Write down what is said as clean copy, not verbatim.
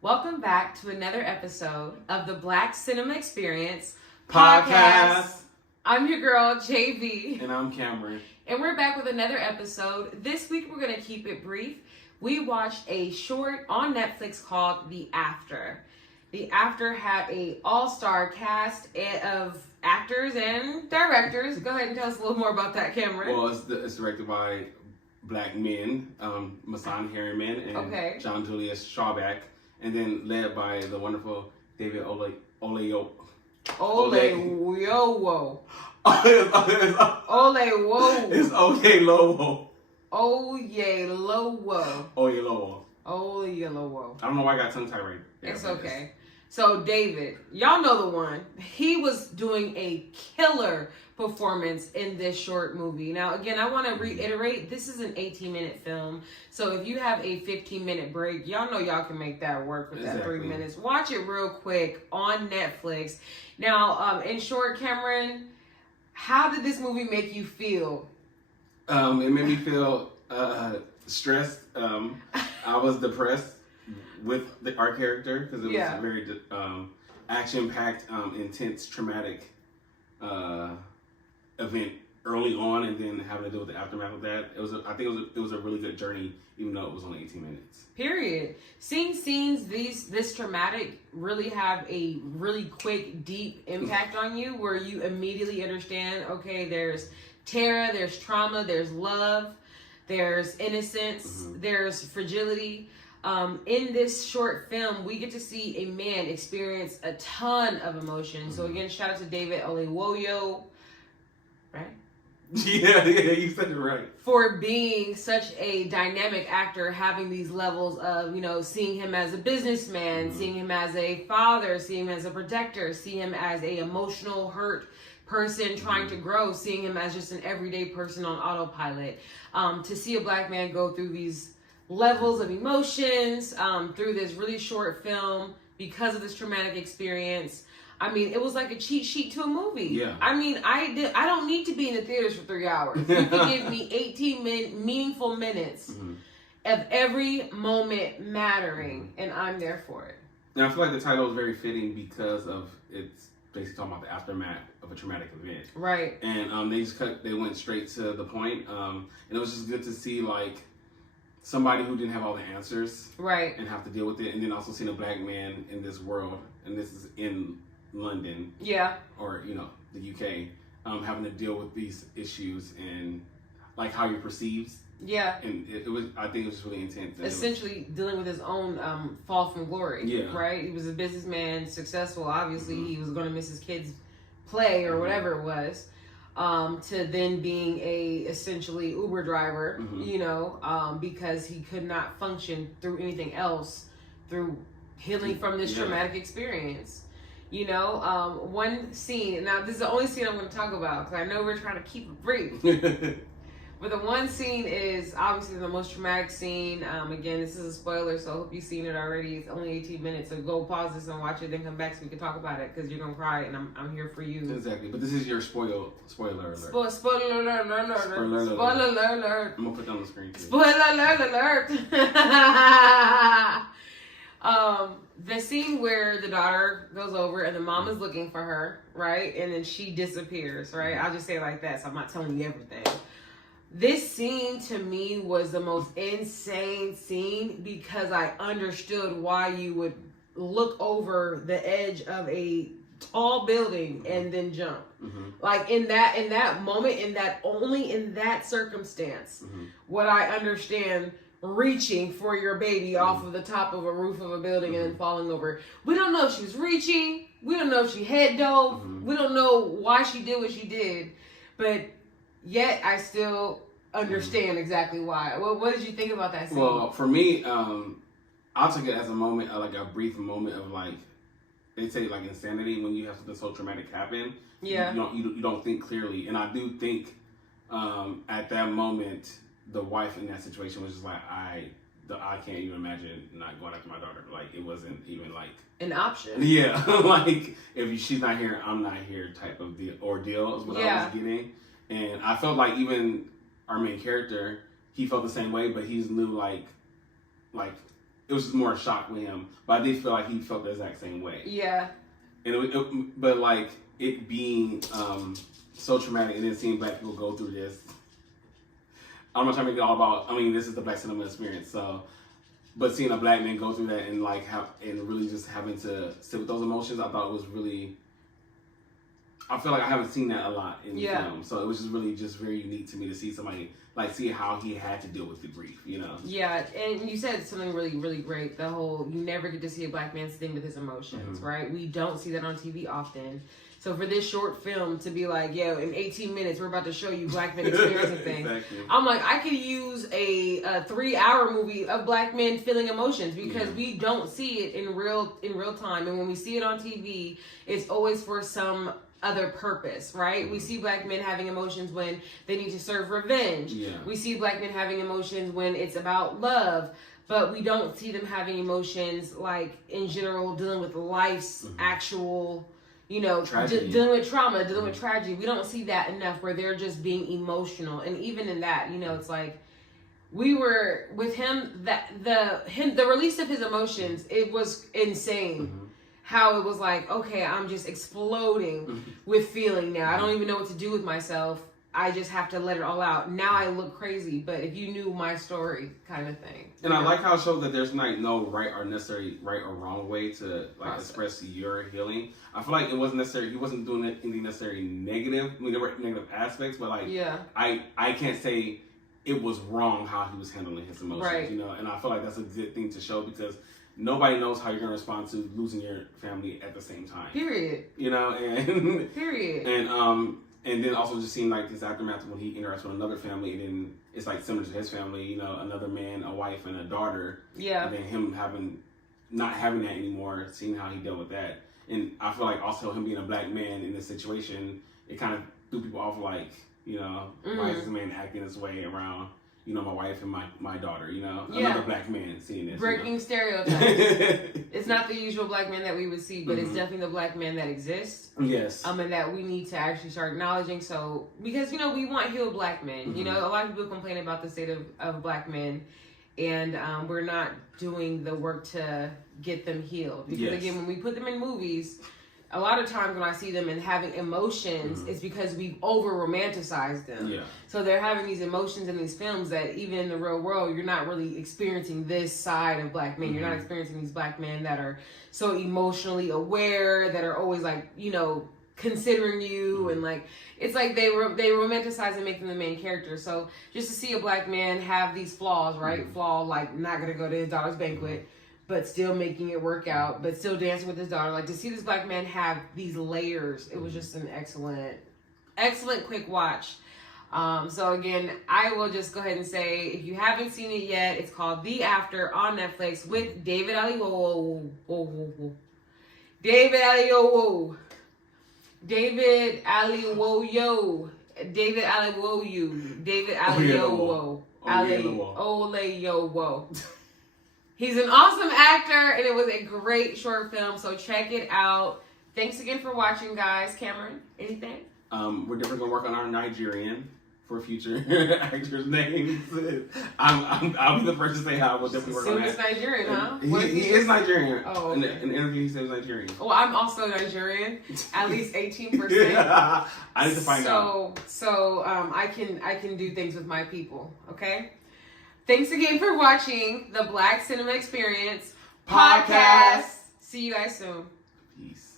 Welcome back to another episode of the Black Cinema Experience Podcast. I'm your girl, JV. And I'm Cameron. And we're back with another episode. This week we're going to keep it brief. We watched a short on Netflix called The After. The After had a all-star cast of actors and directors. Go ahead and tell us a little more about that, Cameron. Well, it's directed by black men, Masan Harriman and John Julius Shawback, and then led by the wonderful David Oyewolo. Oyewolo. It's Oyewolo. Oyewolo. I don't know why I got tongue tied right there. It's okay. So David, y'all know the one. He was doing a killer performance in this short movie. Now, again, I want to reiterate, this is an 18-minute film. So if you have a 15-minute break, y'all know y'all can make that work with that 3 minutes. Watch it real quick on Netflix. Now, in short, Cameron, how did this movie make you feel? It made me feel stressed. I was depressed with our character because it was a very action-packed, intense, traumatic event early on, and then having to deal with the aftermath of that. I think it was a really good journey, even though it was only 18 minutes. Period. Seeing scenes this traumatic really have a really quick, deep impact on you, where you immediately understand, okay, there's terror, there's trauma, there's love, there's innocence, there's fragility. In this short film, we get to see a man experience a ton of emotion. So again, shout out to David Oyewolo, right? Yeah, you said it right. For being such a dynamic actor, having these levels of, seeing him as a businessman, seeing him as a father, seeing him as a protector, seeing him as a emotional hurt person trying to grow, seeing him as just an everyday person on autopilot. To see a black man go through these levels of emotions through this really short film because of this traumatic experience. I mean, it was like a cheat sheet to a movie. Yeah. I mean, I don't need to be in the theaters for 3 hours. You can give me 18 meaningful minutes of every moment mattering, and I'm there for it. And I feel like the title is very fitting because of it's basically talking about the aftermath of a traumatic event. Right. And they went straight to the point. And it was just good to see somebody who didn't have all the answers, right, and have to deal with it, and then also seeing a black man in this world, and this is in London, or the UK, having to deal with these issues and how you're perceived. And it was, I think it was just really intense. Essentially dealing with his own fall from glory. Right. He was a businessman, successful. Obviously, he was going to miss his kids' play or whatever it was. To then being a essentially Uber driver, because he could not function through anything else, through healing from this traumatic experience. One scene, now this is the only scene I'm going to talk about because I know we're trying to keep it brief. But the one scene is obviously the most traumatic scene. Again, this is a spoiler, so I hope you've seen it already. It's only 18 minutes, so go pause this and watch it, then come back so we can talk about it, because you're going to cry, and I'm here for you. Exactly, but this is your spoiler alert. Spoiler alert. Spoiler alert. I'm going to put that on the screen, too. Spoiler alert. The scene where the daughter goes over and the mom is looking for her, right? And then she disappears, right? I'll just say it like that, so I'm not telling you everything. This scene to me was the most insane scene because I understood why you would look over the edge of a tall building and then jump. In that moment, in that circumstance, what I understand reaching for your baby off of the top of a roof of a building and then falling over. We don't know if she was reaching. We don't know if she head dove. We don't know why she did what she did, but yet I still understand exactly why. What did you think about that scene? Well, for me, I took it as a moment, a brief moment of they say insanity when you have something so traumatic happen. Yeah. You don't think clearly, and I do think at that moment the wife in that situation was just I can't even imagine not going after my daughter. It wasn't even an option. Yeah, if she's not here, I'm not here type of ordeal is what I was getting. And I felt even our main character, he felt the same way, but he knew it was just more a shock with him. But I did feel like he felt the exact same way. Yeah. And but like it being so traumatic, and then seeing black people go through this. I'm not trying to make it all about. I mean, this is the black cinema experience, so. But seeing a black man go through that and like and really just having to sit with those emotions, I thought it was really. I feel like I haven't seen that a lot in film, so it was just really very unique to me to see somebody like see how he had to deal with the grief, you know. Yeah, and you said something really, really great. The whole you never get to see a black man sitting with his emotions, right? We don't see that on TV often. So for this short film to be like, yo, in 18 minutes we're about to show you black men experiencing things. Exactly. I'm like, I could use a 3-hour movie of black men feeling emotions because we don't see it in real time, and when we see it on TV, it's always for some other purpose, right? We see black men having emotions when they need to serve revenge. Yeah. We see black men having emotions when it's about love, but we don't see them having emotions like in general dealing with life's actual, you know, dealing with trauma, dealing with tragedy. We don't see that enough where they're just being emotional. And even in that, you know, it's like we were with him that the release of his emotions, it was insane. How it was like, okay, I'm just exploding with feeling now. I don't even know what to do with myself. I just have to let it all out. Now I look crazy, but if you knew my story, kind of thing. And I like how it shows that there's like no right or wrong way to like express your healing. I feel like it wasn't necessarily, he wasn't doing anything necessarily negative. I mean, there were negative aspects, but like, I can't say it was wrong how he was handling his emotions, you know. And I feel like that's a good thing to show because nobody knows how you're going to respond to losing your family at the same time. Period. You know, and period. And then also just seeing like this aftermath when he interacts with another family, and then it's like similar to his family, you know, another man, a wife, and a daughter. Yeah. And then him not having that anymore, seeing how he dealt with that. And I feel like also him being a black man in this situation, it kind of threw people off like, you know, why is this man acting this way around, you know, my wife and my daughter, you know, another black man seeing this. Breaking stereotypes. It's not the usual black man that we would see, but it's definitely the black man that exists. Yes. And that we need to actually start acknowledging. So, because, you know, we want healed black men. You know, a lot of people complain about the state of black men, and we're not doing the work to get them healed. Because, again, when we put them in movies, a lot of times when I see them and having emotions, it's because we've over-romanticized them. Yeah. So they're having these emotions in these films that even in the real world, you're not really experiencing this side of black men. You're not experiencing these black men that are so emotionally aware, that are always like, you know, considering you. And like, it's like they romanticize and make them the main character. So just to see a black man have these flaws, right? Flaw, like not going to go to his daughter's banquet, but still making it work out, but still dancing with his daughter. Like, to see this black man have these layers, it was just an excellent quick watch. So again, I will just go ahead and say, if you haven't seen it yet, it's called The After on Netflix with David Oyewolo. David Oyewolo. David Oyewolo. David Oyewolo. David Oyewolo. Oyewolo. He's an awesome actor, and it was a great short film, so check it out. Thanks again for watching, guys. Cameron, anything? We're definitely going to work on our Nigerian for future actors' names. I'll be the first to say how we'll definitely work on that. Nigerian, huh? He is Nigerian. Oh, okay. In the interview, he says Nigerian. Oh, I'm also Nigerian, at least 18%. I need to find out. So I can do things with my people, okay? Thanks again for watching the Black Cinema Experience podcast. See you guys soon. Peace.